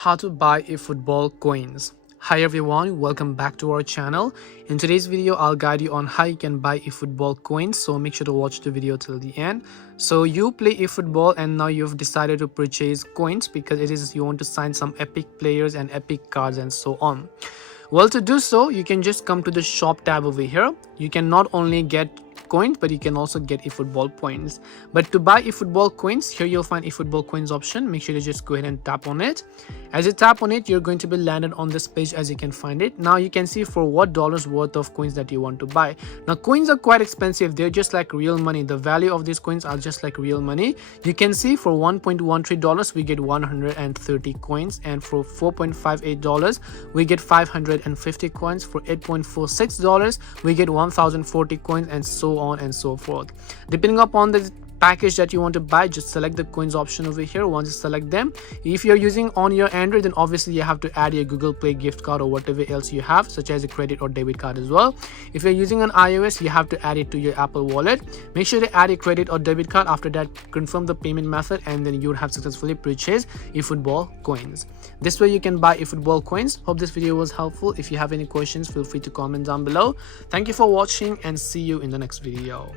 How to buy eFootball coins. Hi everyone, welcome back to our channel. In today's video I'll guide you on how you can buy eFootball coins, so make sure to watch the video till the end. So you play eFootball and now you've decided to purchase coins because you want to sign some epic players and epic cards and so on. Well, to do so you can just come to the shop tab over here. You can not only get coins, but you can also get eFootball points. But to buy eFootball coins, here you'll find eFootball coins option. Make sure to just go ahead and tap on it. As you tap on it, you're going to be landed on this page as you can find it. Now you can see for what dollars worth of coins that you want to buy. Now coins are quite expensive. They're just like real money. The value of these coins are just like real money. You can see for $1.13 we get 130 coins, and for $4.58 we get 550 coins. For $8.46 we get 1040 coins, and so on and so forth. Depending upon the package that you want to buy, just select the coins option over here. Once you select them, if you're using on your Android, then obviously you have to add your Google Play gift card or whatever else you have, such as a credit or debit card as well. If you're using an iOS, you have to add it to your Apple Wallet. Make sure to add a credit or debit card. After that, confirm the payment method, and then you would have successfully purchased eFootball coins. This way you can buy eFootball coins. Hope this video was helpful. If you have any questions, feel free to comment down below. Thank you for watching and see you in the next video.